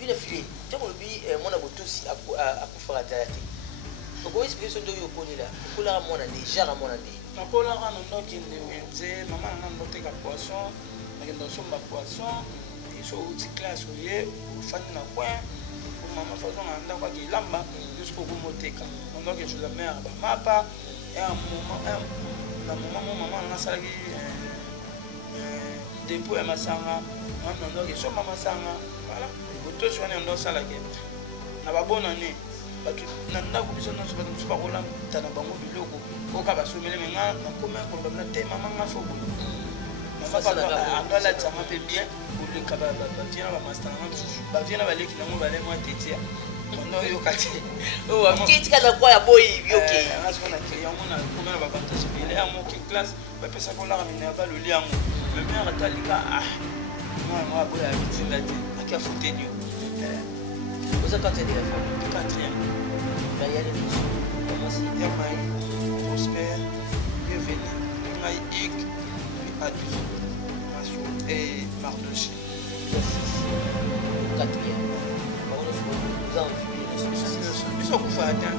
une fille tant que lui mon abotosi à kufara tayati donc on explique ce que yo connais là pour la mon déjà à mon année na pour la rano no kinde wenze mama na note ka poisson na kendo somba poisson so uti classe oye ufanye na coin pour mama façon anda kwa kilamba jusqu'au moteka donc je la mère ba mapa et un moment na maman na salaki dépôt ya masanga on donc so mama sanga voilà to so on ndo salaki na babona ne batu na ndako biso na so ba kola tana bango biloko oka basomele menga na koma ko na te mama nga fo boyo mama papa andola tsama pe bien pour le kaba ba viena ba master na ba viena ba leki na mo ba le mo tetia ono yo kati oh kiti kana kwa ya boy yoke aso na ke yango na koma na ba vantage bile ya mo ki classe ba pesa ko la mina ba lo liango le meilleur talika moi boy a bitinga te akia fotenio vous êtes quatrième quatrième là il y a les comment c'est ya mai Prosper bienvenue mai ik Adi Masu et Mardochi quatrième vous en biso kufata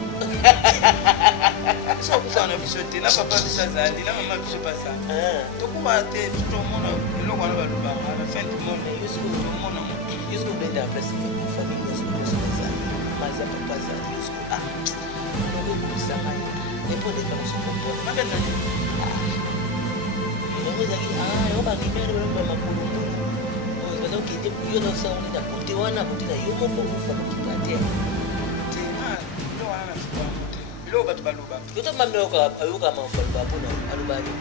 biso kufana biso te na papa biso azali na mama biso pasa tokuma te tout le monde eloko wana baloba à la fin du monde jusqu'au monde jusqu'au bout de la place de famille de ça mais ça papa ça jusqu'au on veut pour ça et pour des gens sont pour magana ni on va dire on va makulu donc il était pour yo dans ça on est à côté wana côté na yo moko kufa kipate bilo batu baloba toto mambe oka mafalo babona alobani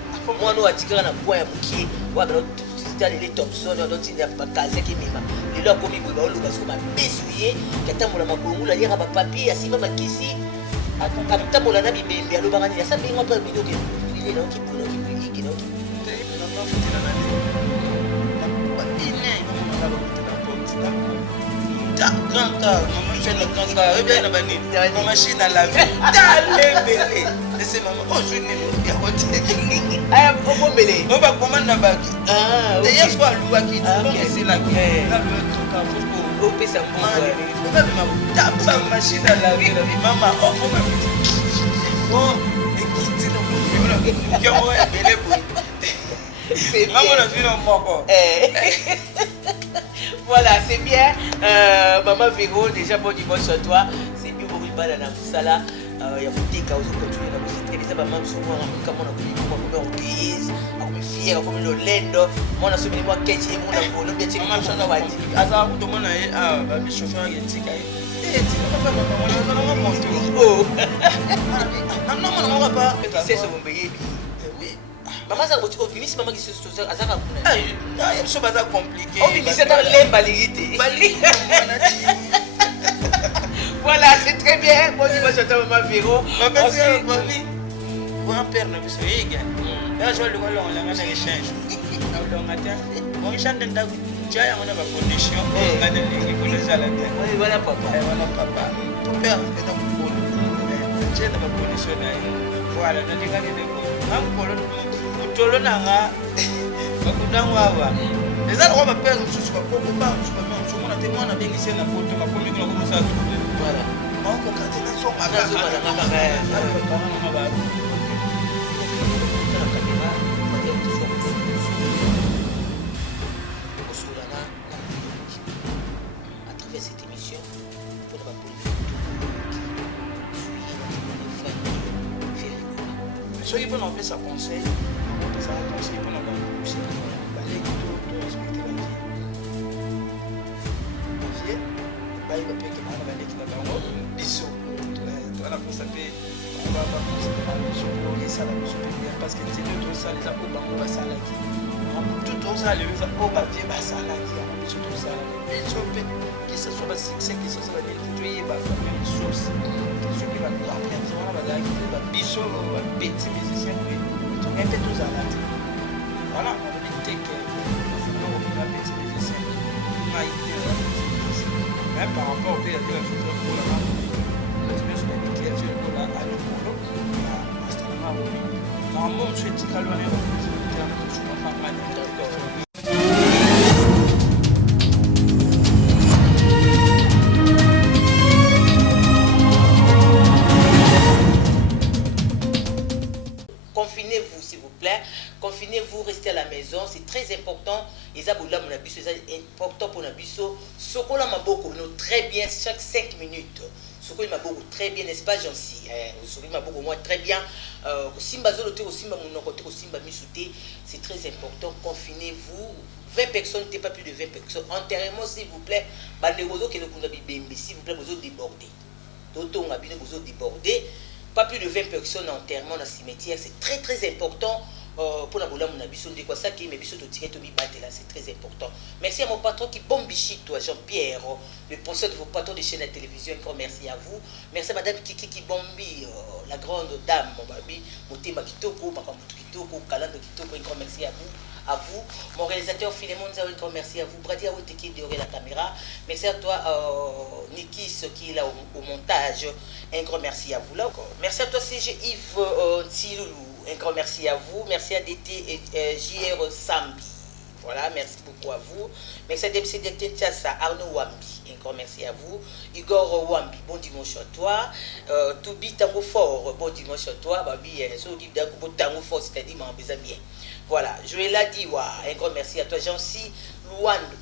mwana watikala na poa ya mukie wabela titali le Thompson ndo tinda bakaze kimima lelo akomi boye baoloba siko mabesu ye katambola mabongula yera ba papier asima bakisi akatambola na bibembe alobaka ni asabe ngwa pa bidoke ile na okipona okipiki na okipiki na mafutila na ni ba ine ngoma na ba Grandca, maman fait le grandca, bien la banine, la machine à laver, t'allez laissez maman, oh je n'ai pas voté. Ah, on belé. On va commander la bague. Ah, d'ailleurs, soit l'oua qui c'est la qui est là le truc à faut au pesa on va ma machine à laver, maman, oh on va bon, et qui dit le qui on va belé pour. Maman a vu un mort. Voilà, c'est bien. Maman Véro, déjà bon dimanche à toi. C'est bien pour Ribala na Moussala. Il y a beaucoup de cas où on continue à vous aider. Les maman sont moi, comme on a connu, comme on a cueilli, comme on fier, comme on a lendo. Moi, on a soumis moi qu'est-ce qu'on a volé, bien sûr, maman on a dit. Azar, tout le monde a baby chauffeur qui est tika. Eh, tu vas pas maman, on a monté. Oh. Non, on va pas. C'est ce qu'on paye. Maman ça au fini maman qui se ça ça ah il faut pas compliqué au fini c'est dans l'imbalité voilà c'est très bien bon dimanche à toi maman Véro grand-père ne peut se égaler là je vois le gars on l'a fait échange donc attends bon il chante dans tu as on a pas condition on a des connaissances à la tête oui voilà papa ton père est dans le pôle tu as pas condition voilà na dinga ni am polo tolo nanga bakudangwa wa ezala kwa pesa msusu kwa kwa ba msusu mwana te mwana bengi sena poto makomi kuna kwa sababu voilà mako kati na soma à travers cette émission pour la soki mpona opesa conseil opesa conseil mpona baleki to respecte bavie bayeba peke bana baleki na bango biso toana mposa mpe babiso esala biso mpe bien parce que nzete tosala eza po bango basalaki tu tosala lelo eza po bavie basalaki yango biso tosala biso mpe kisa so basuccès kisa so banini toyeba famille source kiso mpe bagrandpère wana bazalaki babiso babeti musicien mpe tokai mpe tozala te voilà olobi teke babeti musicien ngai te mais par rapport mpe yaki bafiza kolaka nyonso babiki yafi lokola alikolo ya mastananga obi makambo mosu etikali wana ya baposibilité yana tosukamangani Sokola Maboko, nous très bien chaque 5 minutes. Sokola Maboko, très bien, n'est-ce pas, Jansi? Sokola Maboko, moi, très bien. Simba Zolote, Simba Monokote, Simba Misouté, c'est très important. Confinez-vous. 20 personnes, n'était pas plus de 20 personnes. Enterrement, s'il vous plaît. S'il vous plaît, vous débordez. D'autres ont habité, vous débordez. Pas plus de 20 personnes enterrement dans le cimetière. C'est très très important. Pour la boula mon abisso de quoi ça qui m'abisso de tirer to mi battre là, c'est très important. Merci à mon patron qui bombe bichi toi Jean-Pierre, le sponsor de vos patrons de chaîne de télévision. Encore merci à vous. Merci à madame Kiki Bombi, la grande dame mon babi, Motema Kitoko, Makamutu Kitoko, Kalando Kitoko. Encore merci à vous. À vous, mon réalisateur Philemon Zawi, encore merci à vous. Brady Aouté qui derrière la caméra. Merci à toi, Nikis qui est là au montage. Un grand merci à vous là. Merci à toi, CG Yves Tiloulou. Un grand merci à vous. Merci à DT et JR Sambi. Voilà, merci beaucoup à vous. Merci à DMC Tiassa, Arnaud Wambi. Un grand merci à vous. Igor Wambi, bon dimanche à toi. Toubi Tango Fort, bon dimanche à toi. Babi, Tango Fort, c'est-à-dire, mais bien. Voilà, Joëlla Diwa, un grand merci à toi. Jansi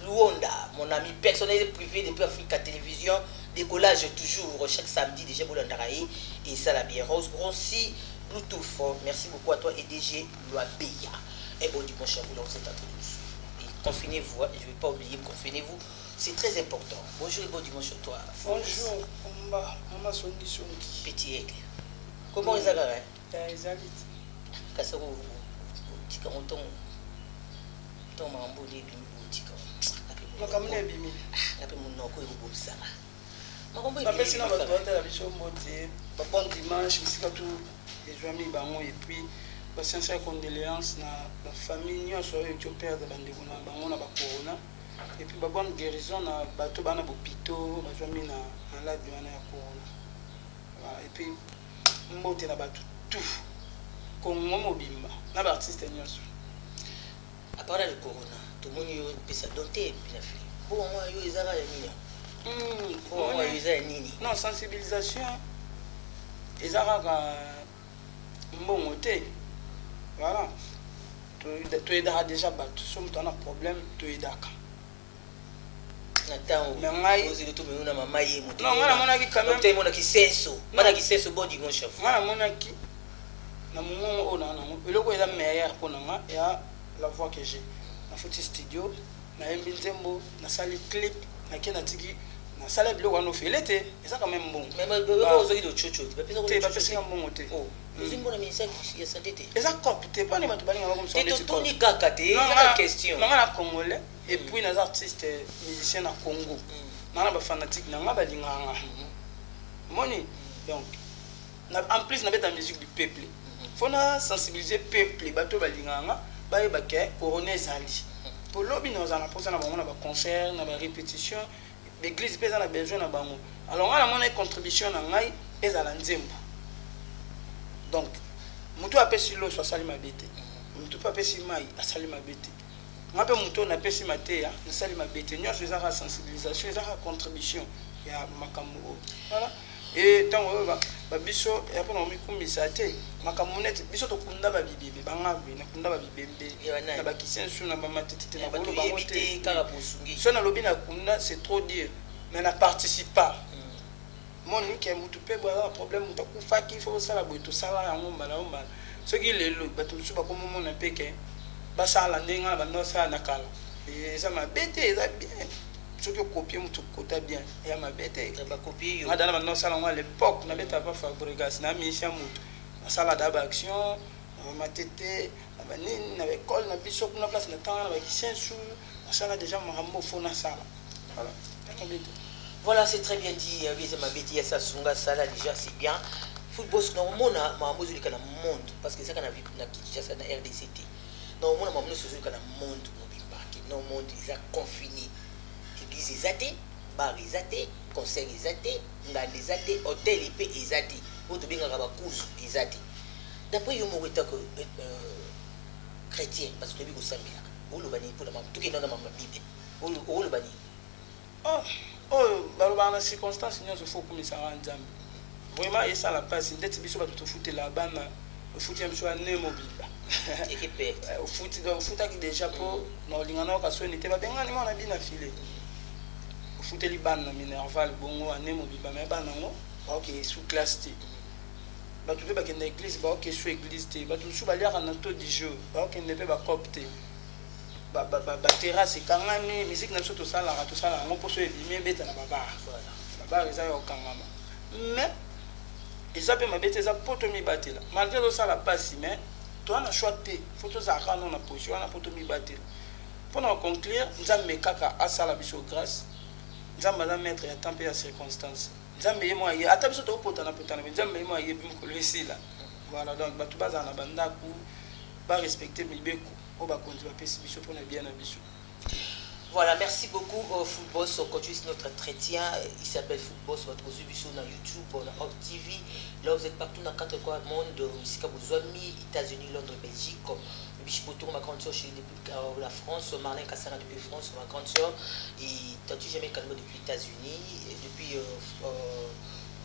Luonda, mon ami personnel privé depuis Africa Télévision. Décollage toujours chaque samedi, déjà Bolandaraï. Et ça la bien. Rose Grossi. Bluetooth, merci beaucoup à toi et DG Loabeya. Et bon dimanche à vous dans cette introduction. Et confinez-vous, je ne vais pas oublier, confinez-vous, c'est très important. Bonjour et bon dimanche à toi. Bonjour, Maman Songi Songi. Petit aigle. Comment ils agarrent? Ils habitent. Kassaro, tika on ton mambo de tika. Makamune bimi. Après mon nom, quoi il vous ça. Mapesi na bato batala biso mbote bon dimanche bisika tout les amis bango et puis ba sincère condoléances na la famille nyonso oyo to perdre bandeko na bango na ba corona et puis ba bonne guérison na bato bana bopito bazwami na malade wana ya corona et puis mbote na bato tout kongo mobimba na ba artiste nyonso à part le corona tout le monde yo pesa donté bien fait bon moi yo ezara ya mina. Non, sensibilisation. Ils ont bon côté. Voilà. Tu aideras déjà, tu as un problème, tu aideras. Non, la voix que j'ai. La photo studio, na salle clip, na tiki. Ça l'a bloqué en fait l'été et ça quand même bon mais aux yeux de chocho tu peux pas passer un bon côté oh les imbons na ministère il y a santé et ça copte pas les matubali comme ça c'est tout ni kakate la question non na congolais et puis les artistes musiciens na Congo na ba fanatique na ba linganga moni donc en plus na beta musique du peuple faut na sensibiliser peuple bato ba linganga ba yeba ke corona zali pour lobi nous en apposer na ba concert na ba répétition. L'église peut avoir besoin de bango. Alors on a une contribution à ngai et à l'anzembo. Donc, mutu a pesi lo so sali mabete. Mutu pa pesi mai a sali mabete. Ngape mutu na pesi mate ya na sali mabete. Nyo so za sensibilisation, za contribution ya makambo. Voilà. Et tant ba biso ya pona mi kumisa te makambo net biso to kunda ba bibibe bangabe na kunda ba bibembe na ba kisensu na ba matete na bolo bango te kala posungi so na lobi na kunda c'est trop dire mais na participe pas moni ke mutu pe boa problème mutu kufa ki faut sala boito sala yango mbala mbala so ki lelo bato su ba komo mona peke ba sala ndenga na bando sala na kala et ça m'a bêté ça bien ce que copier mutu kota bien et ma bêté ba copier yo madame bando sala à l'époque na beta pas Fabregas na mission mutu na sala d'aba action ma tété na nini na école na biso kuna place na temps na ba kisensu na sala déjà marambo fona sala voilà. Voilà, c'est très bien dit. Oui, c'est ma bêtise, ça sunga sala déjà, c'est bien. Football, non, on a ma musique dans le monde parce que ça qu'on a vu dans la RDCT. Non, on a ma musique dans le monde, non, le monde ils a confiné. Église ils athées, bar ils athées, concert ils athées, ngande ils athées, hôtel ils paient ils athées. Autre bien ngaba course ils athées. D'après yo mo que chrétien parce que lui au Sambia. Ou le bani pour la tout qui dans la Bible. Ou le bani. Oh, dans les circonstances, il faut que nous soyons vraiment, et ça la passe. Il faut que nous foot là-bas, le foot est un peu mobile. Au foot qui déjà pour nous, on a pas bien, on a bien affilé. Au futeli ban na Minerval bongo ane mobiba me ban nango ok sous classe T bato pe bakende église ba ok sous église T bato sous baliaka na taux du jour ba ok ne pe ba copte ba terrasse kangami musique na biso tosalaka yango mpo so ebimi ebeta na babar babar eza ya okangama mais eza mpe mabe te eza mpo tomibatela malgré tosala mpasi mais toza na choix te fo tozalaka no na position wana mpo tomibatela mpona koconclure nzambe kaka asala biso grâce nzambe aza maître ya temps mpe ya circonstance nzambe ye mo aye ata biso tokopotana me nzambe ye mo ayebi mokolo esila voilà donc bato bazala na bandako barespecte mibeko oyo bakonzi bapesi biso mpona bien na biso. Voilà, merci beaucoup Footboss. On continue notre entretien. Il s'appelle Footboss. Votre sur YouTube, on TV. Là, vous êtes partout dans 4 coins du monde. Ici, vous avez États-Unis, Londres, Belgique. Bichipoto, ma grande soeur chez la France. Marlène Kassara depuis France, ma grande soeur. Et Tati Jamais Calmo depuis États-Unis. Et depuis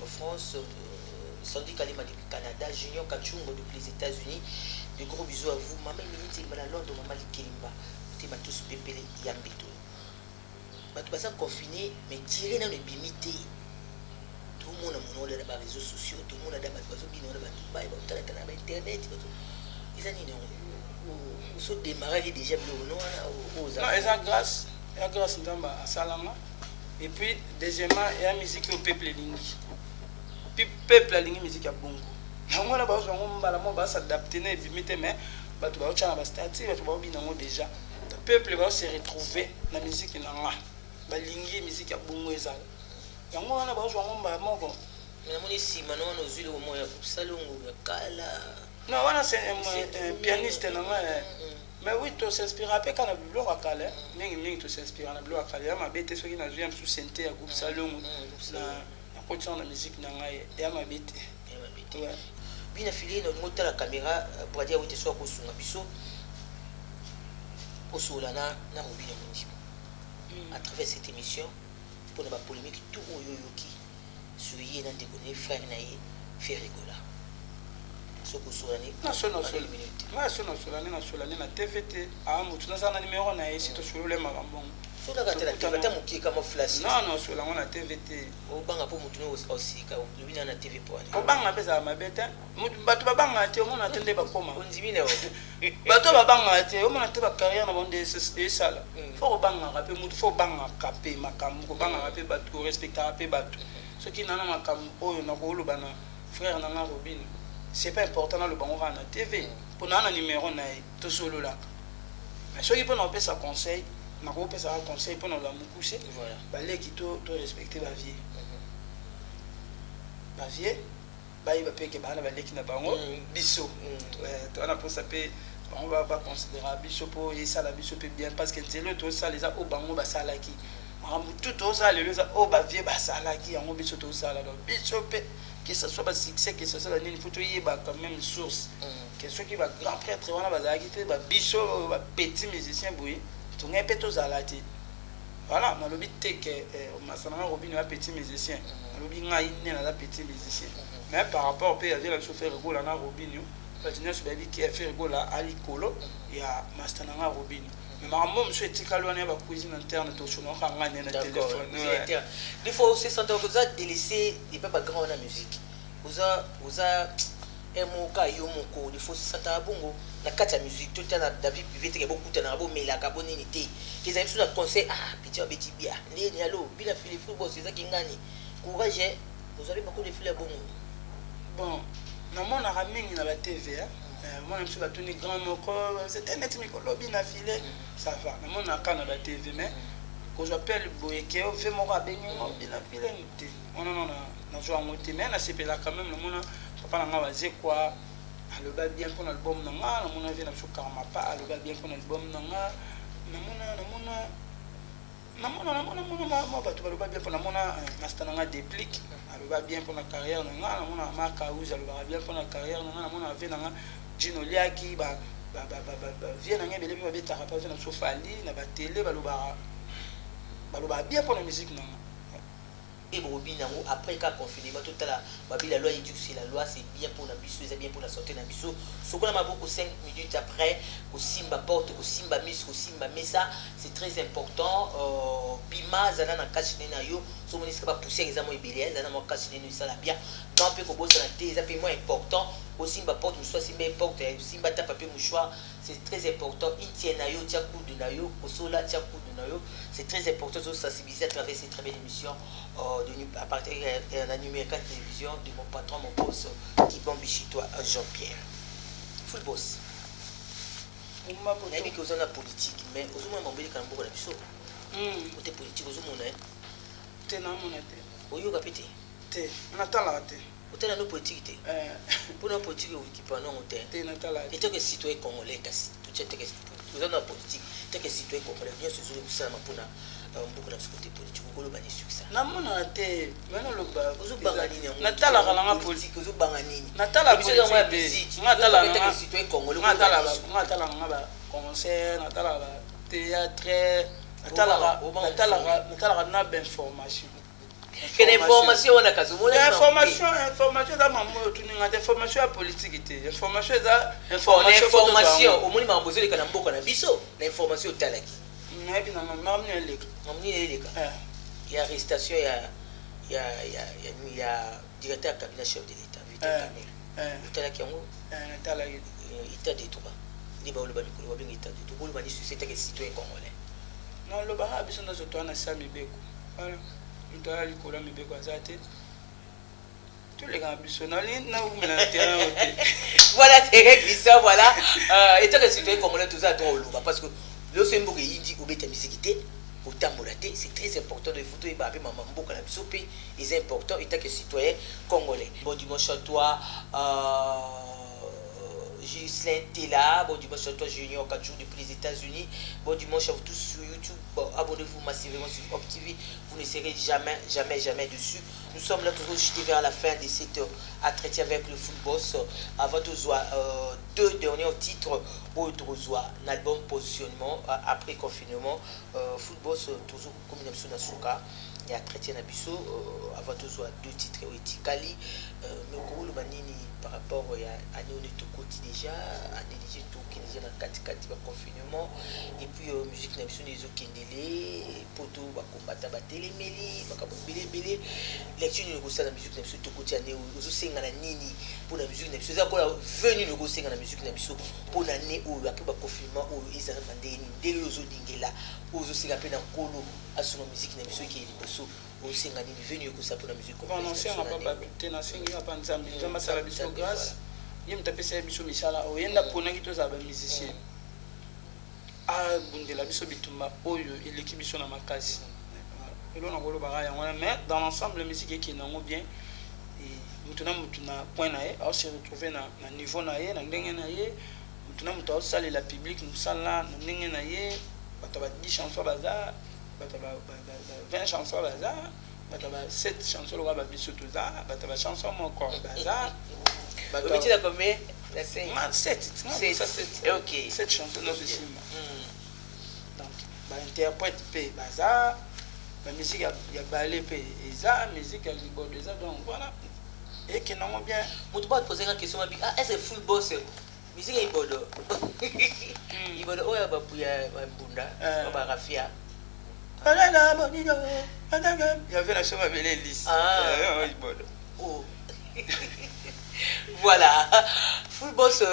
France, Sandy Kalima depuis Canada. Junior Kachungo depuis les États-Unis. De gros bisous à vous. Maman Miniti, Maman Londres, Maman Likelimba. Vous êtes tous pépélés, Yambito. Bato baza confiné mais tirer dans le bimité tout le monde a mon dans les réseaux sociaux tout le monde a des bateaux bino na bato ba ba internet ils ont dit on se démarrer déjà le non non eza grâce nzamba asalanga et puis deuxièmement il y a musique au peuple lingi puis peuple lingi musique ya bongo yango na bazo ngo mbala mo ba s'adapter na bimité mais bato ba tshana ba statut bato ba bina ngo déjà peuple va se retrouver na musique nanga balingi musique ya bongo ezala yango wana bazwa ngomba moko na moni sima na wana ozuli omo ya salongo ya kala non wana c'est un pianiste nanga mais oui to s'inspire après kana biblo ka kala mingi to s'inspire na biblo ka kala ya mabete soki na zwi am sous synthé ya groupe salongo na production na musique nanga ya mabete ouais bina filé no mota la caméra pour dire où tu sois ko sunga biso au solana na robine mundi à travers cette émission pour la polémique tout oyoyoki sur yé na déconner frère naïe fait rigola soko solani na solani na TVT ah mutu na sana numéro na ici to solole makambo sola ka tela tata muki kama flash non solana na TVT o banga po mutu no osika o bina na TV po ani o banga pesa mabeta mutu bato babanga te o mona tende bakoma on dimine o bato babanga te o mona te ba carrière na bonde esala faut banga ka pe mutu faut banga ka pe makambo ko banga ka pe bato ko respecter pe bato soki nana makambo oyo na ko lobana frère nanga Robin c'est pas important dans le bango na TV pour na numéro na to solo là mais soki pour na pesa conseil na ko pesa conseil pour na la mukuse voilà balé qui to respecter ba vie ba iba pe ke bana balé qui na bango biso to ana pour ça pe on va pas considérer biso pour et ça la biso pe bien parce que nzelo to ça les a au bango ba sala ki makambo tout ça les o ba vie ba sala ki yango biso to sala donc biso pe que ce soit pas succès que ce soit la photo y est quand même source que ceux qui va grand prêtre on a bazar qui te ba biso ba petit musicien boui tout n'est pas tous à la tête voilà on a le but que masana Robin va petit musicien on a le but ngai né na petit musicien mais par rapport au avec le chauffeur Gola na Robin patiner sur baby qui a fait Gola ali kolo ya masana Robin mais maman monsieur etikalo na ba cuisine interne to sur na ngane na téléphone il faut aussi sentir que ça délaisser et pas grand la musique vous a emoka yo moko il faut se sentir bongo na kati ya musique tout le temps na vie privée te beaucoup na bo mais la cabone ni te qu'ils aiment sur conseil petit petit bien ni allo bila fili football c'est ça qui ngani courage vous avez beaucoup de filles bongo bon na mona ramingi na la TV moi je suis battu grand moko c'était net mikolobi na filé ça va na mona kana la TV mais quand j'appelle boyeke o fait moko abengi ngo bila filé nte non na joa ngote mais na sepela quand même na mona papa na nga quoi aloba bien pour l'album na nga na mona vient na karma pas aloba bien pour l'album na nga na mona ma bato baloba bien pour na mona master na nga déplique aloba bien pour la carrière na nga na mona marka uza aloba bien pour la carrière na nga na mona vient na nga Gino Liaki ba vient na nga bele ba beta pa na sofali na ba télé baloba bien pour la musique na nga et Bobby nango après qu'à confinement tout à la loi éduque la loi c'est bien pour la biso c'est bien pour la santé na biso ce qu'on a beaucoup 5 minutes après au simba porte au simba mis au simba mesa c'est très important bima zana na kachine na yo so moni ska pas pousser examen ebele zana mo kachine no ça la bien donc pe ko bossa na te ça moins important au simba porte mouchoir simba porte simba ta papier mouchoir c'est très important intien na yo tia coup de na yo osola tia coup de na yo c'est très important de sensibiliser à travers cette très belle émission à partir d'un numérique à la télévision de mon patron, mon boss, qui bombe chez toi, Jean-Pierre. Full boss. On m'a dit que vous avez la politique, mais vous avez m'embêté quand vous avez la côté politique, vous avez t'es non mon été. Vous avez capité. T'es. On attend la tête. Vous avez la politique. Pour la politique, vous qui parlez en terre. T'es n'attend la. Et tant que citoyen congolais, tout est vous avez la politique. Tant que citoyen congolais, bien sûr, vous avez pour beaucoup de côté politique vous avez succès na mona te mena loba uzubanga nini natala kalanga politique uzubanga nini natala politique natala nga citoyen congolais natala nga ba concert natala ba théâtre natala na ba information que l'information on a kazo information da mamoyo tuninga information ya politique te information za information au moni mambozo lekana mboka na biso l'information talaki nabi na mamni eleka il y a arrestation il y a directeur cabinet chef de l'état Vital Kamerhe talaki yango talaki état de droit ni ba oloba mikolo ba état de droit oloba ni société que citoyen congolais non loba ha biso na zoto na sami beko voilà mutala likola mibeko azate tous les gars biso na umena terrain voilà terrain glissant voilà état que citoyen congolais tout ça droit oloba parce que le sembo que indi obeta musique au tambourate c'est très important de photos et babé maman mboka na biso pe c'est important état que citoyen congolais bon dimanche à toi Ghislain Tella, bon dimanche à toi Junior 4 jours depuis les États-Unis. Bon dimanche à vous tous sur YouTube. Bon, abonnez-vous massivement sur Op TV. Vous ne serez jamais dessus. Nous sommes là toujours jetés vers la fin de cet entretien avec le Full Boss. Avant de voir deux derniers titres, autre un album positionnement après confinement. Full Boss toujours comme une option Nasuka. Et entretien Nabiso avant de voir deux titres Kali. Mais gros le manini par rapport à nous tout côté déjà à déjà tout qui déjà dans 4 confinement et puis musique Nabiso les autres qui délai poto ba combattre ba téléméli ba belé lecture nous ça la musique Nabiso tout côté année aux senga na nini pour la musique Nabiso ça quoi venu le senga na musique Nabiso pour l'année où après ba confinement où ils ont demandé ni délai aux dingela aux senga pe na kolo à son musique Nabiso qui est liboso au senga ni venu que ça pour la musique on ancien n'a pas te na sengi pa nzambi nzamba sala biso grâce yem tapesa biso misala oyenda pona ki toza ba musicien a bundela biso bitumba oyo eleki biso na makasi elo na golo bara ya wana mais dans l'ensemble musique qui nango bien et mutuna point na ye a se retrouver na niveau na ye na ndenge na ye mutuna muto a sala la public musala na ndenge na ye bataba 10 chansons baza bataba 20 chansons baza bataba 7 chansons lo ba biso toza bataba chanson moko baza bataba tu as combien la 5 7 OK 7 chansons dans ce film donc ba interprète pe baza la musique ya balé pe eza musique ya libodo eza donc voilà et que non bien mutu ba poser une question est-ce Full Boss musique ya libodo libodo oya ba puya mbunda ba rafia il y avait la chambre appelée Lys. Oh. Voilà. Full Boss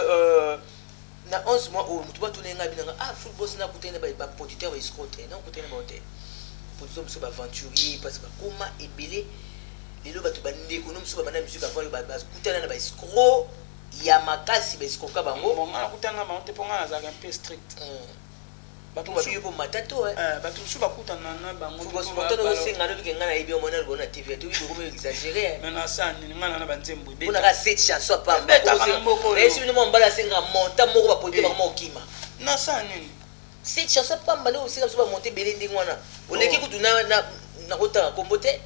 na 11 mois où tu vas tourner Full Boss na coûté na producteur va escroquer non coûté na monter. Producteur monsieur va aventurier parce que comment ebelé les loba to bande ko no monsieur ba na musique avant ba coûté na ba escroc ya makasi ba escroquer bango. Bon na coûté na monter pour na za un peu strict. Bato suyo po matato bato suyo bakutana na bango Full Boss to senga no bikanga na ibi omona bona TV to ibi ko exagérer mais na ça ni ngana na banzembo be on a 7 chansons pas mais si nous mbala senga monta moko ba pote ba mokima na ça ni 7 chansons pas mbala aussi ka so ba monter belende ngwana oleki kutuna na kota kombote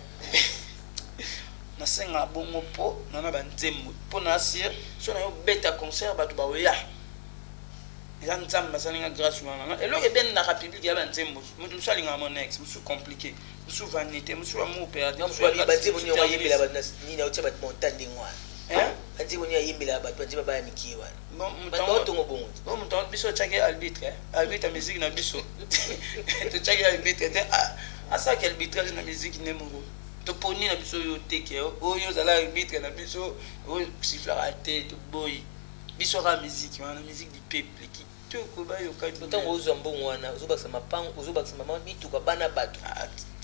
na senga bongo po na banzembo po na sir so na yo beta concert bato ba oya eza nzambe asalinga grâce wana eloko ebendaka public ya banzembo moto mosu alingaka mon ex mosu compliqué mosu vanité mosu amour perdu banzembo nini oyembela bato nini autia bato montagne ndenge wana banzembo nini ayembela bato banzembo baya mikie wana bato batongo bongo moto biso otiaki arbitre arbitre ya musique na biso totiaki arbitre te asaki arbitrage na musique nde moko toponi na biso oyo teke oyo ozala arbitre na biso oyo siflaka te toboyi biso kaka musique wana musique du peuple kitoko bayoka ntango ozwa mbongo wana ozobakisa mapango ozobakisa mama mituka bana bato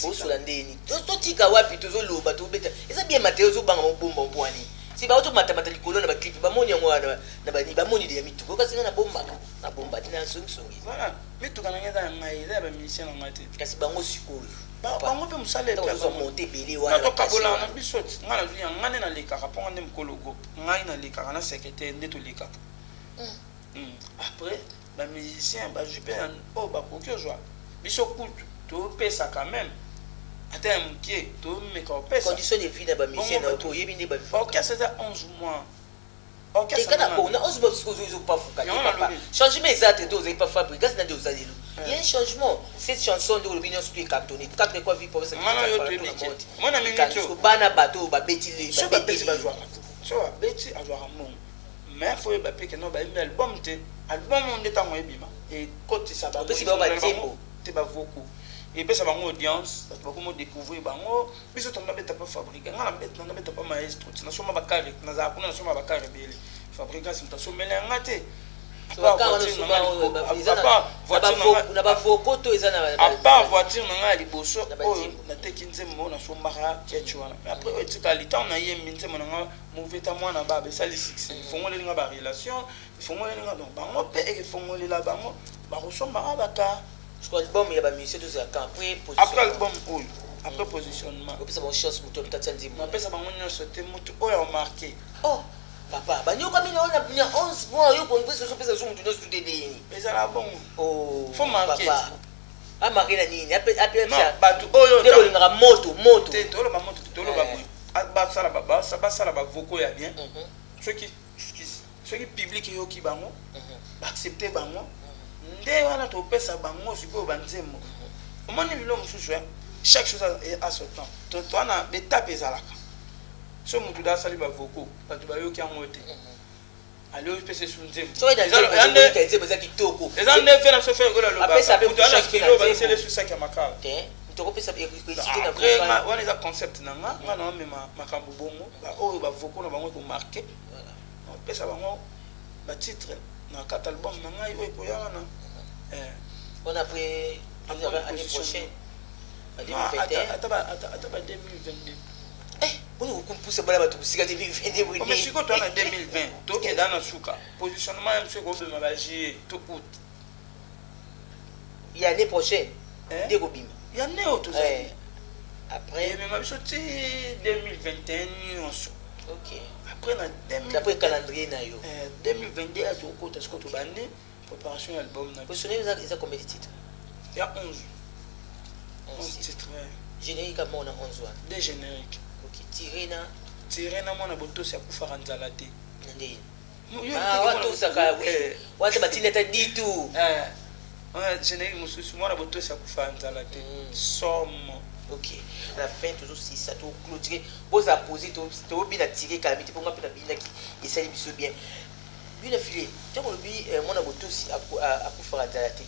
osola ndeni totika wapi tozoloba tobeta eza bien matériel ozobanga mobomba mpwani si baotomatamata likolo na baclipe bamoni yango wana na bamoni de ya mituka okasi nga nabomba te na songisongi voilà mituka na ngai eza ya ngai eza ya bamisien na ngai te kasi bango sikoyo bango mpe mosala monte ebele wana tokabolana na biso ti ngai nazwi ya ngai nde nalekaka mpo nga nde mokolo groupe ngai nalekaka na secrétaire nde tolekaka après bamusicien bazwi mpe oyo bakoki ozwa biso kutu topesaka même ata ya mokie tomeka opesa condition de vie na bamusicien na oto oyebi nde orchestre eza 11 mois ekana bona ozopafuka changement eza te nde ozali pa fabrique kasi na nde oza lelo il y a un changement cette chanson nde olobi nyonso to ecartonné quatre quoi vie province bana bato oyo babeti so babeti azwaka mbongo mais fo oyeba mpe keno bayembi album te album nde ntango ebima ekotisa bango te bavoku epesa bango audience bato bakoma découvrir bango biso tonga beta pa fabrique nga na beta pa maestro ti nasoma bakare nazala kuna nasoma bakare ebele fabrique asi moto asomela yanga te apart voiture na ngai ya liboso oyo nateki nzembo nasombaka kechi wana après oyo etikali ntango nayembi nzembo na ngai moveta mwana baba esali succès efongolelinga barelation efongolelinga donc bango mpe efongolela bango bakosombaka baka album ya bamusicien tozalaka après album oyo après positionnement opesa bango chance moto mitatia nzembo napesa bango nyonso te moto oyo amarke papa banyoka mina ona 11 mois yo kongrès ozopesa so mutu nyonso tuteleni ezala bongo fo marke amarke na nini bato oyo nde bolingaka moto te toloba moto te toloba boye basala bavoko ya bien soki public eyoki bango baaccepte bango nde wana topesa bango sikoyo banzembo omoni lelo mosusu chaque chose a son temps toana betape ezalaka so mutu da sali bavoko bato bayoki yango te ali opesa esu nzembo eza nde fe na so fe ekola lobamutuanakilobaisele esu saki ya makala wana eza concept na nga nga na omema makambo bongo oyo bavoko na bango ekomarke opesa bango batitre na kati album na ngai oyo ekoya wana wana après année prochaine ata ba 2022 boni kokumpousa bana bato kosika 2022 mais siko to na 2020 tokenda na suka positionnement ya mso ekobima ba juillet to août ya année prochaine nde ekobima ya nde oyo tozali après emema biso ti 2021 nyonso après na d'après calendrier na yo 2022 ya tokota siko tobandi préparation ya album na positionné eza combien de titres ya 11 titres générique amo na 11 wana de générique tiré na mwana botosi akufaka nzala te ndeni watosaka wate batina ata ditu générique mosusu mwana botosi akufaka nzala te somo à la fin tozosisa toclôturer boza poser tobina tiré kalami te mponga mpe na binaki esali biso bien bina file ntango olobi mwana botosi akufaka nzala te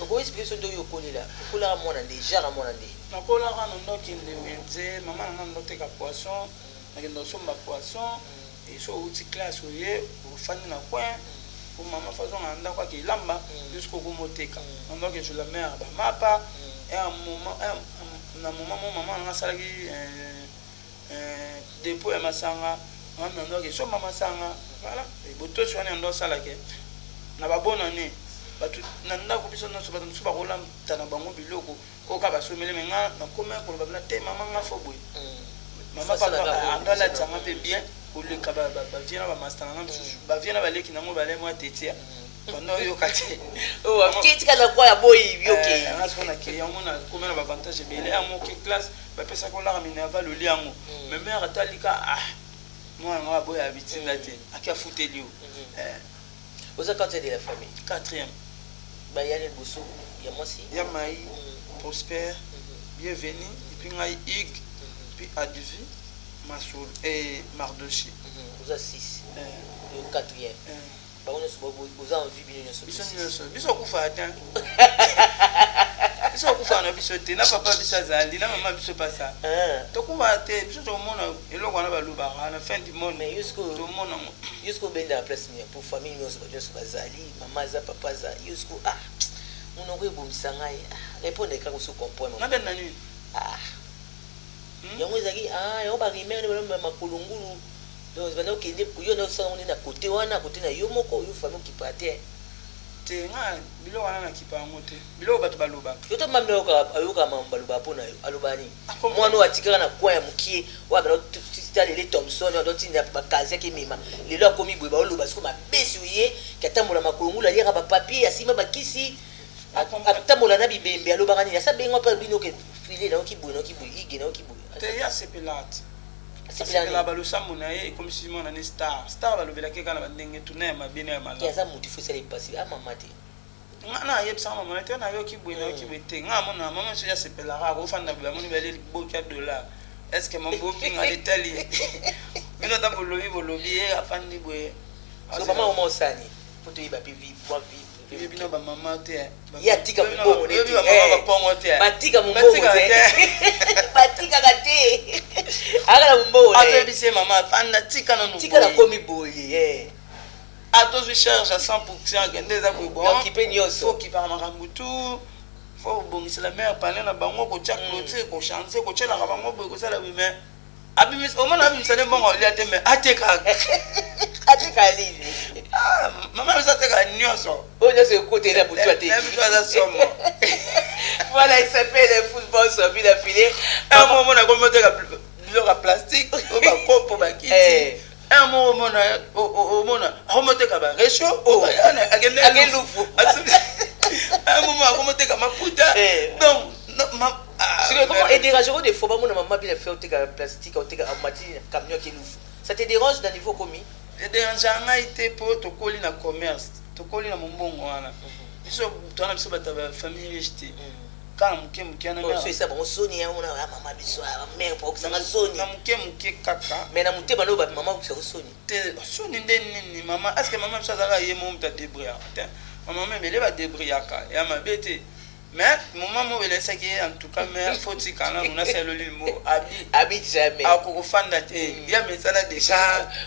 okoki explike so nde oyo okolela okolaka mwana nde genre mwana nde nakolaka na ndokende wenze mama na nga ndoteka poisson nakende osomba poisson so outi classe oye ofandi na coin po mama fazonga na ndako ake elamba jusqu'au komoteka na ndoke je la mère bamapa na moment mo mama nanga asalaki dépôt ya masanga ngami na ndoke somba masanga voilà botosi wana ndo asalaki na babonane bato na ndako biso nyonso bato mosusu bakolata na bango biloko oka basomele me nga nakoma koloba bina te mama nga fo boye mama papa ando alatisa nga mpe bien koleka bavie na bamasta na nga mosusu bavie na baleki nango balemo atetia banda oyoka te ketikala kwa ya boyi yoke nga siko nakei yango nakoma na bavantage ebele yango oke classe bapesaka olaka minerval oli yango me mare atalika mwana nga baboya abitinga te aki afuteli yo Vous êtes quantième de la famille? Quatrième. Bah, il y a les Boussou, il y a moi aussi. Il y a Maï, Prosper, Bienvenue, et puis il y a Hugues, puis Advi, Massoul et Mardochi. Vous êtes 6. Le quatrième. Bah, vous avez envie de nous dire. Biso kufa atteint. Biso kufa na biso te na papa biso azali na maman biso pasa. To kufa te biso to mona eloko na baluba na fin du monde. Mais jusqu'au to mona jusqu'au ben dans la place pour famille nous so bazali maman za papa za jusqu'au mon ongo ebomisa ngai répondre quand on se comprend. Na ben nani. Yango ezaki yango ba rimere ba makolongulu. Donc bana okende yo na so on na côté wana côté na yo moko yo famille qui partait. Te nga bilo wana na kipa ngote. Bilo bato baloba. Yo to mamela ayoka mambaloba pona alobani. Mwana watikaka na kwa ya mukie wa bana titale les Thompson on doit na ba kaze ki mima. Lelo akomi boye ba oloba siko mabesi uye katambola makolongulu aliera ba papier asima ba kisi. Atambola na bibembe alobaka ni asa bengo pa bino ke filer na okiboye ige na okiboye. Te ya sepelat. Sepela balo samuna ye comme si mon année star balobela ke kana bandenge tuna ma bina ya mala. Yaza mutu fo sele passer mama te. Na ye psa mama te na yo kiboye na okiboye te. Nga mona mama so ya sepela ra ko fanda ba moni bele boka $. Est-ce que mon boping en Italie? Mino ta bolobi afandi boye. So mama o mosani. Faut te yiba pe vie pour vie. Bino ba mama te. Ya tika mbongo ne. Ba mama ba pongo te. Batika mbongo te. Batika kate. Agala mbongo ne. Atebise mama fanda tika na nubo. Tika na komi boye Atos we charge à 100% gende za boye bon. Occupé nyonso. Faut ki par makambu tout. Faut bongisa la mère parler na bango ko tcha closer ko chanter ko tchela ka bango boye ko sala bi mais abimis o mana abimisa le bongo li ate mais ateka. Ateka lini. Maman nous a fait nyonso. On a ce côté là pour toi te. Voilà, il s'appelle le football sur la filée. Un moment on a commencé à plastique, on va pour ba kiti. Un moment on a remonté à ba réchaud, on va aller lufu. Un moment on a commencé à maputa. Donc comment et dérange des fois mon maman bien fait au plastique au camion qui lufu. Ça te dérange d'un niveau commis? Dérange nga été pour to koli na commerce, to koli na mbongo wana. Biso tona biso bata ba famille riche. Quand muke na so ça bon soni on a maman biso mère pour que ça na soni. Na muke kaka. Mais na muteba no ba maman ku ça soni. Te soni ndeni maman, est-ce que maman biso za ye mo mta débrouiller? Maman me bele ba débrouiller ka. Ya mabete. Mais maman mo bele ça qui en tout cas mais faut ti kana na selo limo abi jamais. Ako fanda te. Ya mesala déjà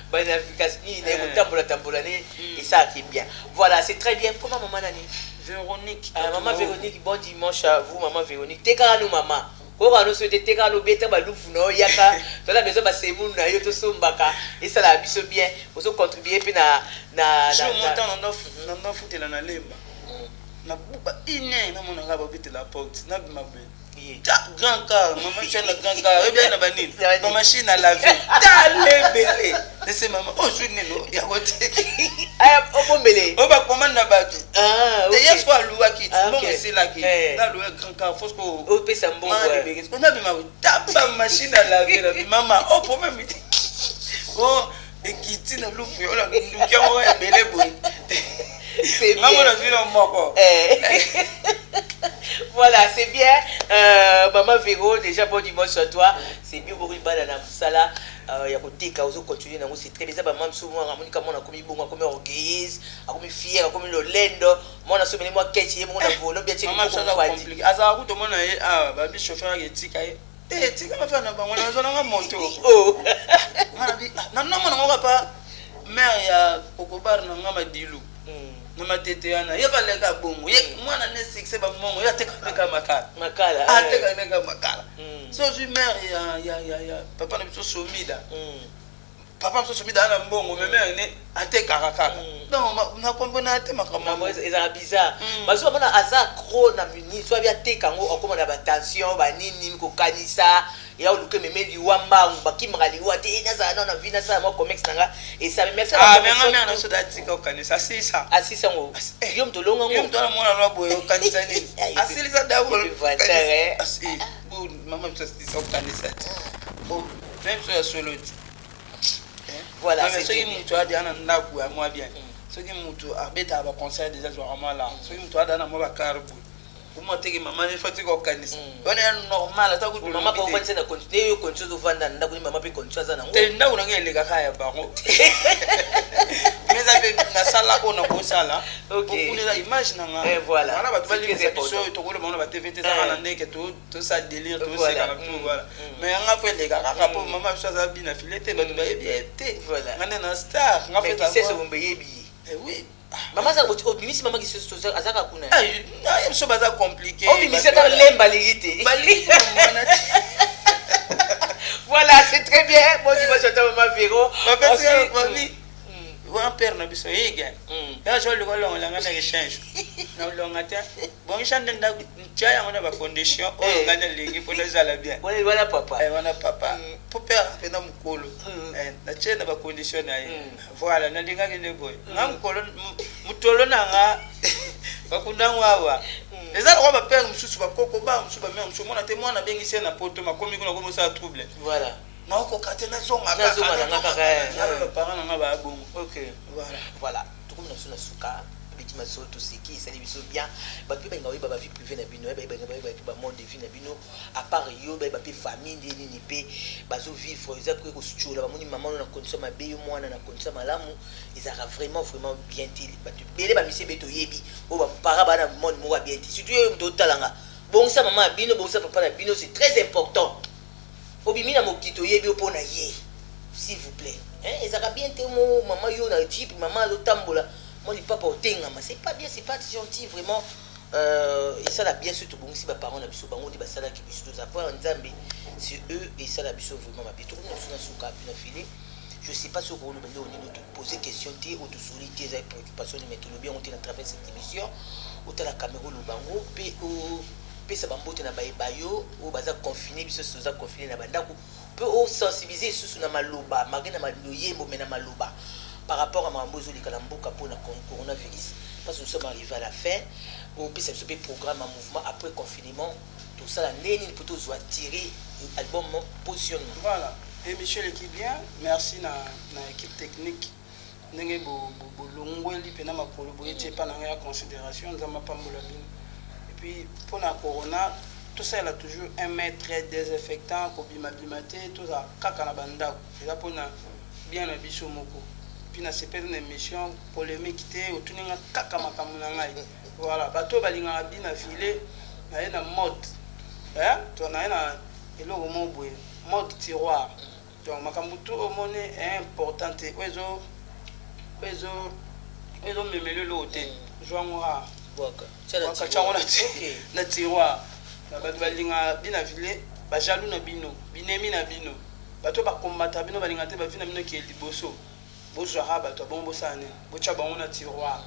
bonne efficace ni ne tambola ni et ça qui est bien. Voilà, c'est très bien. Comment maman nani? Véronique. Maman Véronique, bon dimanche à vous maman Véronique. Teka nous maman. Ko no so teka no beta ba lufu no yaka. To la besoin ba semu na yo to sombaka et ça la biso bien. Vous contribuer puis na je montant na foutela na lemba. Na buba ine na mona nga ba bitela porte na bima be. Grand car, maman je na grand car, bien na banini. Ma machine à laver. Talebele. Laissez maman. Oh je ne no ya kote. O bombele. O ba commande na batu. OK. Te yeso aluwa kit. Bon c'est là qui. Na lo grand car faut ko. O pesa mbongo. On a bima tapa machine à laver la maman. Oh problème. Oh ekiti na lufu yo la ndukia mo ebele boy. C'est bien. Maman vu le moko. Voilà, c'est bien. Maman Véro, déjà bon dimanche à toi. C'est bien beaucoup de balles dans Moussala. Il y a côté quand on continue dans c'est très bien. Maman souvent ramoni comme on a commis bon, comme orgueilleuse, comme fière, comme le lendo. Moi on a souvent moi qu'est-ce moi on a volé bien. Maman ça va compliqué. Asa ku to mona babi chauffeur qui tika tika ma fana ba mona zona nga moto. Oh. Na mona pas mère ya kokobar na ngama dilu. Na matete yana ye balega bongo ye mwana ne sikse ba mongo ya teka meka makala teka meka makala so je mère ya papa na biso somida papa biso somida na mbongo mais mère ne ateka kaka donc na kombona te makambo ezala bizarre baso bana aza gros na muni so bia teka ngo okoma na ba tension ba nini ko kanisa ya oluke memeli wamba bakimaka liwa te naza na vina sa mo comex nanga et ça me merci ah mais nga na so datika kanisa asisa ngo yo mtolonga ngo yo mtola mwana lo boyo kanisa ni asiliza dawo kanisa asi bo mama mtasa kanisa bo même so ya solo voilà c'est ce qui mtu adi ana ndaku ya mwa bien soki mutu abeta ba conseil déjà vraiment là soki mutu adana mo ba carbo comment te que maman ne fati ko kanisa on est normal ta ko maman ko fati na continuer yo continuer zo vanda nda ko maman pe continuer za na ngo te nda una ngele ka kaya ba ngo mais avec na sala on a ko sala okay on la image na nga voilà voilà ba tu vas dire so to ko le monde ba TVT ça na ndeke to ça délire to c'est kana tout voilà mais nga pe le ka ka po maman so za bina filete ba tu ba bien voilà ngane na star nga fait ça c'est ce bombe yebi oui maman ça obimisi maman qui se azaka kuna ah so baza compliqué obimisi ta lemba lirite voilà c'est très bien bon dimanche à maman Véro mami un père na biso yega ya jo le kolonga la ngana exchange na longa ta bon chande nda chaya ngana ba condition o ngana lengi pona zala bien voilà papa wana papa pour père pena mukolo na chena ba condition na ye voilà na linga ke le boy ngam kolo mutolo na nga ba kundangwa eza ko ba père mususu ba koko ba mususu ba mère mususu mona te mwana bengi se na poto makomi kuna ko sa trouble voilà na ko katena zonga na parents na ba bongo OK voilà tout comme na suka petit maso tout ce qui ça biso bien ba pe ba ngawi ba vie privée na bino ba monde de vie na bino à part yo ba pe famille ni pe bazo vivre ils après ko suchola ba moni maman na condition mabe yo mwana na condition malamu ils ara vraiment bien dit ba tu bele ba mise beto yebi o ba para ba na monde mo bien dit surtout yo mto talanga bon ça maman bino bon ça papa na bino c'est très important obimi na mokito yebi opona ye s'il vous plaît hein ezaka bien te mo maman yo na type maman lo tambola moi papa otenga mais c'est pas bien c'est pas gentil vraiment et ça la bien surtout bon si ba parents na biso bango di basala ki biso za pour nzambe c'est eux et ça la biso vraiment ma biso na suna suka na fili je sais pas ce qu'on nous te poser question té ou te soliter des préoccupations mais tout le bien on est à travers cette émission au la caméra lu bango pe o pesa bambote na bayo o baza confiné biso soza confiné na bandako peut o sensibiliser sous na maloba magana maloyembo mena maloba par rapport à mambozo likala mboka pour la coronavirus parce que nous sommes arrivés à la fin on peut se programme en mouvement après confinement tout ça la neni pour tous tirer album positionnement voilà et monsieur l'équipe bien merci na équipe technique ndenge bo longweli pena makolo boye pas na ya considération nzama pambola bino. Puis pour la corona, tout ça il a toujours un mètre désinfectant pour bimabimate, tout ça kaka na banda. C'est là pour na bien na biso moko. Puis na c'est pas une émission polémique té autour na kaka makamuna ngai. Voilà, bato balinga bina filé na na mode. Hein? To na na eloko mo boye, mode tiroir. Donc makambutu au monde est important té. Ozo memele lo té. Joangwa waka changona na tiroir na bato balinga bina vile ba jaloux na bino binemi na bino bato ba combattre bino balinga te ba vina bino ki liboso bozo ha bato bon bosane bocha bango na tiroir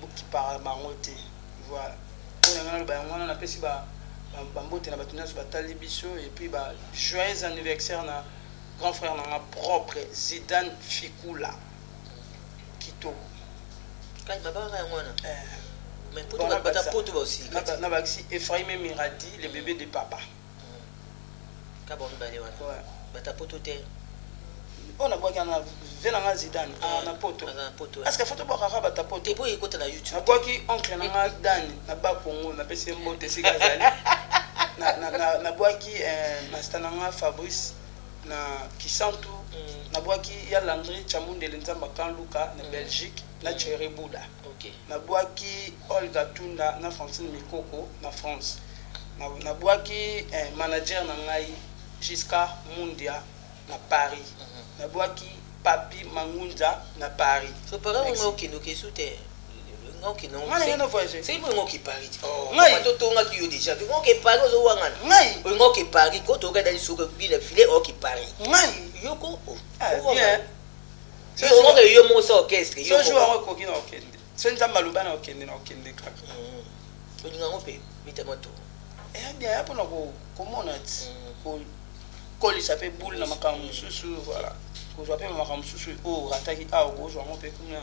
buki para bango te voilà on a ba ngwana na pesi ba mbote na bato naso batali biso et puis ba joyeux anniversaire na grand frère na propre Zidane Fikula Kitoko kai baba ngwana mais pour toi aussi na baxi Ephraim Miradi le bébé de papa ka bon balé wana ouais bata poto te on a boa kana venanga Zidane na poto est-ce que photo boa ka bata poto et pour écouter na YouTube na boa ki oncle na Dani na ba Congo na pesi mbote sika zali na boa ki na stananga Fabrice na Kisantu na boa ki ya Landry Chamundele nzamba kan Luka na Belgique na Thierry Bouda na boaki Olga Tunda na Francine Mikoko na France na boaki manager na ngai Jiska Mundia na Paris na boaki Papi Mangunza na Paris so para ngo kinoke sute ngo kino c'est ngo ki Paris oh to to nga ki yo déjà ngo ki Paris zo wangana ngai ngo ki Paris ko to ka dali suka bila file o ki Paris ngai yoko bien c'est ngo yo mo sa orchestre yo joueur ko kino okende c'est un maluba na okende kaka olinga ngope mitamoto bien hapo na komona ko kolisa pe boule na makamu susu voilà ko zo pe makamu susu o rataki ko zo ngope kuna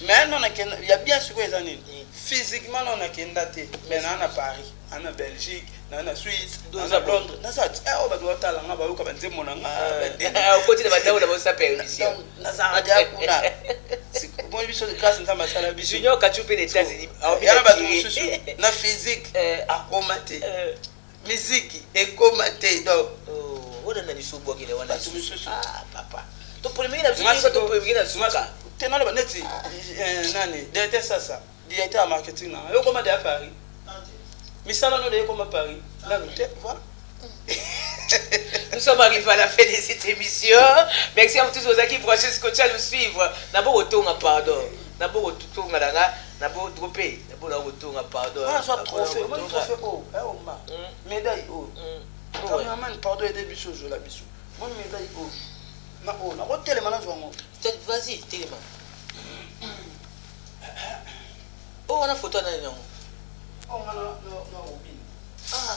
mais non il y a bien sûr les années physiquement on a kenda te mais na Paris na Belgique na Suisse na Londres na ça o ba do tala nga ba ko ba nzemo na nga ba de ko ti ba dawo na bo sa permission na za ja kuna Moi, je suis grâce à ma salle. Junior Kachupé des États-Unis. Na physique, aromaté. Musique, écomaté. Donc, on a des sous-bois qui ont ah, papa. Tu peux me dire que tu peux me dire que tu es dans le net. Directeur ça. Directeur marketing. Je commande à Paris. Mais ça, là, nous devons à Paris. Là, voilà. Nous sommes arrivés à la fin de cette émission. Merci à tous vos acquis pour nous suivre. D'abord, retour à pardon. D'abord, retour à la d'abord, dropé. D'abord, retour à pardon. Ah, soit trophée. Moi, trophée haut. Médaille haut. Pardon, et des bisous, je la bisou. Moi, médaille haut. On a tellement de vas-y, tellement. Oh, on a photo dans les noms. Oh, on a Robin. Ah,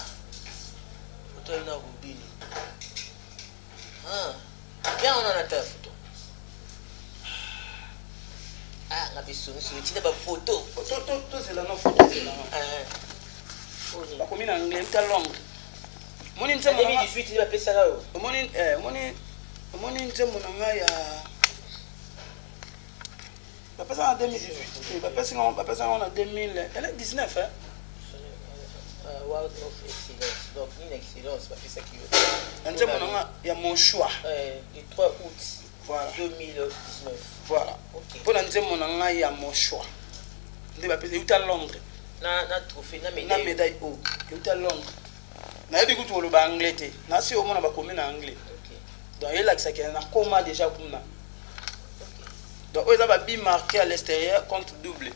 photo dans Robin. Ah, bien, on en a ta photo. Ah, on a fait ça, tu n'as pas photo. Tout c'est là, non, photo, c'est là. La commune anglaise, c'est Londres. Mon in 2018, il va payer ça là. Mon in c'est mon anga ya. Papa ça en 2018. Papa ça en 2019 hein. World of Excellence. Donc, une excellence, c'est ça qui veut. Un c'est mon anga ya mon choix. Le 3 août voilà 2019. Voilà. OK. Pour un c'est mon anga ya mon choix. Ndé papa c'est à Londres. Na trophée na médaille haut. Il à Londres. Na yebi kutu oloba anglais te. Na si omona ba komi na anglais. OK. Donc il a que ça qui na coma déjà pour na. OK. Donc ils ont bien marqué à l'extérieur contre double.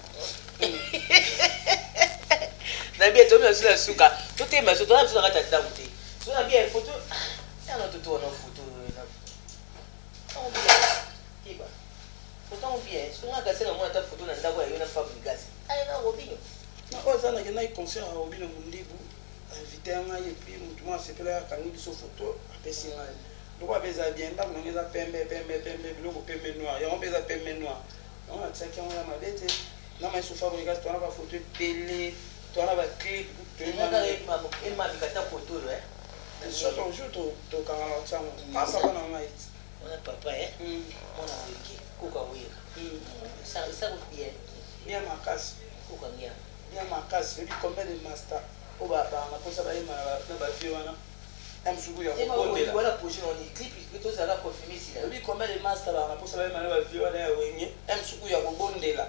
Na bien to sur la souka. Tout est mais sur la souka ta ta outé. Sur la bien photo. Ça na tout na photo na. On bien. Iba. Photo bien. Sur la gase na moi ta photo na ndako ya yona Fabregas. Ai na Robinho. Na oza na kena concert à Robinho Mundibu. Invité à et puis tout le monde s'est fait quand il sur photo après c'est mal donc on va bien donc on les a pembe biloko pembe noir et on va pembe noir on a ça qui on a malete na mais sur Fabregas tu as pas photo télé tu as pas clip tu as pas il m'a dit photo là ça ton jour to quand on ça pas ça on a on a papa hein on a wiki koka wiki ça bien ma casse koka bien ma casse et puis combien de master on va na posa ba ima na ba vie wana msuku ya kondela voilà projet on est clip plutôt ça va confirmer si là oui combien de master na posa ba ima na ba vie wana ya wenye msuku ya kondela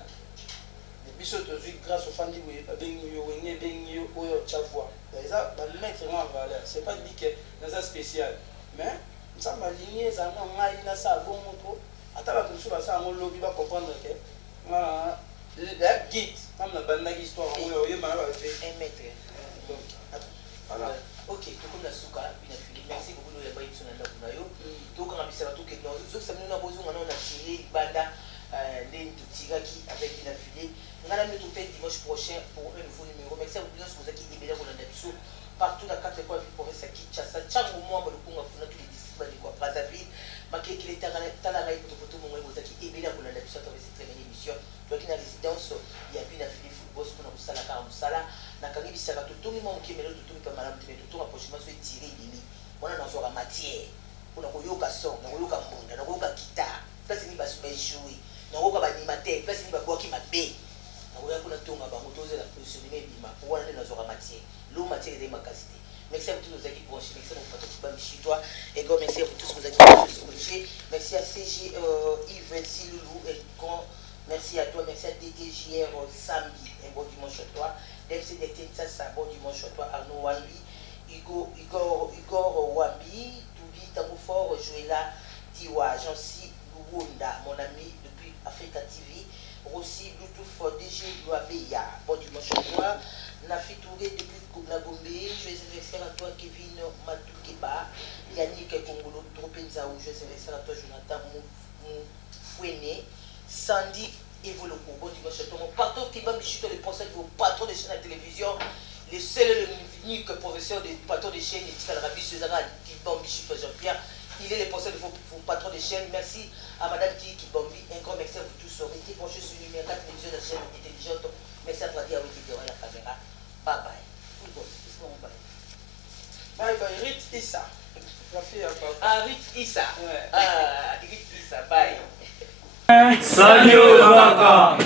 biso to zui grâce au fandi we ba bengi yo wenye bengi yo oyo chavwa ça ba mettre en valeur c'est pas dit que dans ça spécial mais ça m'a ligné ça na ngai na ça bon moto ata ba kusu ba ça mo lobby ba comprendre que la guide comme la bande histoire oyo yema na ba fait 1 mètre. Donc, voilà. Ok, tout comme la souka, merci beaucoup de l'avoir été là pour nous. Donc, on a mis ça tout que nous avons besoin on a tiré banda les tiraki avec une affilée. On a mis tout fait dimanche prochain pour un nouveau numéro. Merci à vous tous qui est bien pour la partout dans 4 écoles pour ça qui chassa chango moi le kunga funa tous les districts de quoi Brazzaville maké qu'il est à la raille pour tout mon moi qui est bien pour la avec cette très belle émission. Donc une résidence il y a une affilée football pour nous sala car sala na kangi bisaka tout le monde qui est tout comme madame tout rapprochement soit tiré demi on a dans matière on a koyoka son na koyoka mbonda na koyoka guitare place ni ba super jouer na koyoka ba animateur place ni ba boki mabe na koyoka kuna tonga ba motoze la positionner bima pour on a dans matière l'eau matière des macasité. Merci à tous nos équipes branchées, merci à vous tous toi et go merci à vous tous nos équipes branchées. Merci à CG Yves Siloulou et Con. Merci à toi, merci à DTJR Sambi, un bon dimanche à toi. MC Detenta, un bon dimanche à toi. Arnaud Wambi, Igor Wambi, Toubi Tamoufor, Joëla Tiwa, Jancy Luwonda, mon ami depuis Africa TV. Rossi Bluetooth DG Loabeya, bon dimanche à toi. Nafi Touré depuis Nagombe, joyeux anniversaire à toi Kevin Matoukeba, Yannick Kongolo, Tropenzaou, joyeux anniversaire à toi Jonathan Moufouene, Sandy Evoloko, bon dimanche à toi. Mon patron qui va me chuter le conseil de vos patrons de chaîne de télévision, le seul et l'unique professeur des patrons de chaîne, Etikal Rabi Suzana, qui va me chuter Jean-Pierre. Il est le conseil de vos patrons de chaîne. Merci à Madame Kibambi, un grand merci à vous tous. Restez branchés sur le numéro 4 télévision de la chaîne intelligente. Merci à toi, Diawiti, derrière la caméra. Bye bye. Football, c'est bon, bye. Bye bye, Rit Issa. La fille à papa. Ah, Rit Issa. Ouais. Ah, Rit Issa, bye. Salut Baka.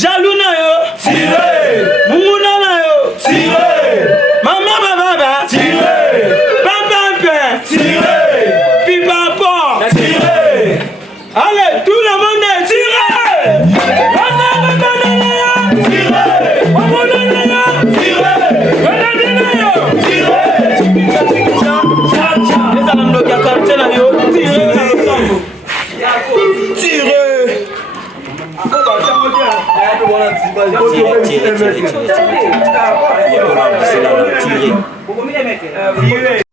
Jaloux na yo, tiré. Munguna na yo, tiré. Maman baba, tiré. Papa, tiré. Pipapo, tiré. Allez, tout le monde est tiré. Tiré.